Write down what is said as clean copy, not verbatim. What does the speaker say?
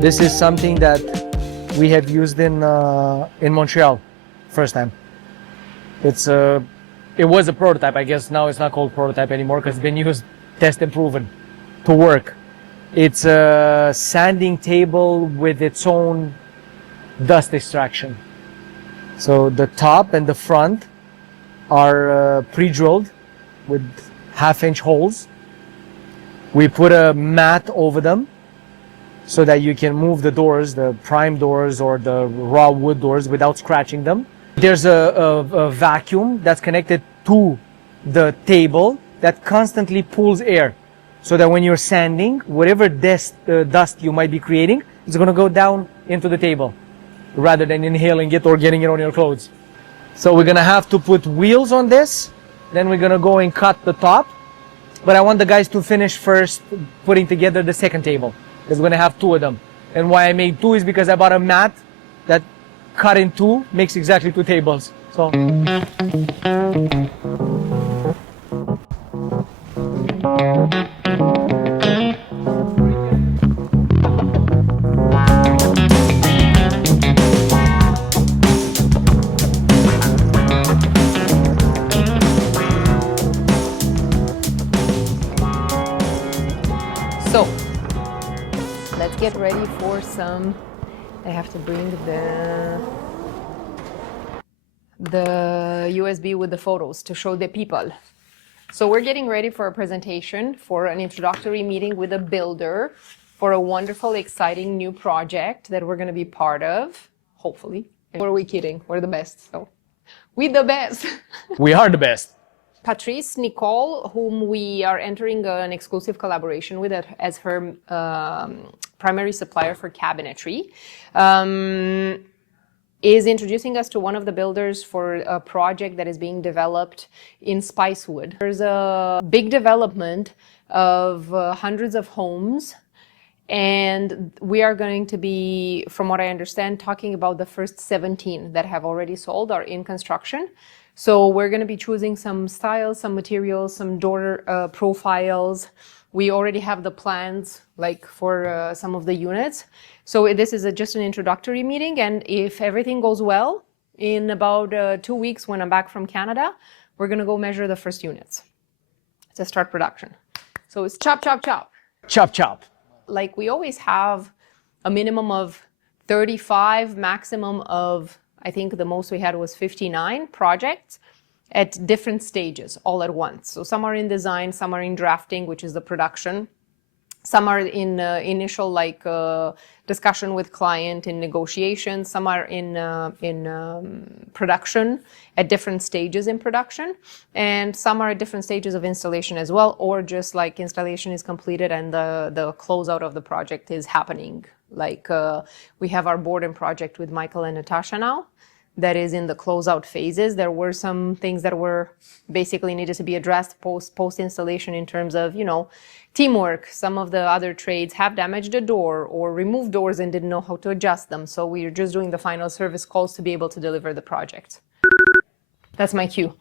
This is something that we have used in Montreal first time. It was a prototype. I guess now it's not called prototype anymore because it's been used, test and proven to work. It's a sanding table with its own dust extraction. So the top and the front are pre-drilled with half-inch holes. We put a mat over them so that you can move the doors, the prime doors or the raw wood doors without scratching them. There's a vacuum that's connected to the table that constantly pulls air so that when you're sanding, whatever dust you might be creating is going to go down into the table rather than inhaling it or getting it on your clothes. So we're going to have to put wheels on this, then we're going to go and cut the top. But I want the guys to finish first putting together the second table, because we're going to have two of them. And why I made two is because I bought a mat that cut in two makes exactly two tables. So let's get ready for some. I have to bring the USB with the photos to show the people. So we're getting ready for a presentation for an introductory meeting with a builder for a wonderful, exciting new project that we're going to be part of, hopefully. Or are we kidding? We're the best. So we the best. we are the best. Patrice Nicole, whom we are entering an exclusive collaboration with as her primary supplier for cabinetry, is introducing us to one of the builders for a project that is being developed in Spicewood. There's a big development of hundreds of homes, and we are going to be, from what I understand, talking about the first 17 that have already sold or in construction. So we're going to be choosing some styles, some materials, some door profiles. We already have the plans, like for some of the units. So this is just an introductory meeting, and if everything goes well, in about 2 weeks when I'm back from Canada, we're going to go measure the first units to start production. So it's chop, chop, chop. Chop, chop. Like we always have a minimum of 35, maximum of, I think the most we had was 59 projects at different stages all at once. So some are in design, some are in drafting, which is the production. Some are in initial discussion with client in negotiations. Some are in production at different stages in production. And some are at different stages of installation as well, or just like installation is completed and the closeout of the project is happening. Like we have our board and project with Michael and Natasha now that is in the closeout phases. There were some things that were basically needed to be addressed post installation in terms of, teamwork. Some of the other trades have damaged a door or removed doors and didn't know how to adjust them. So we're just doing the final service calls to be able to deliver the project. That's my cue.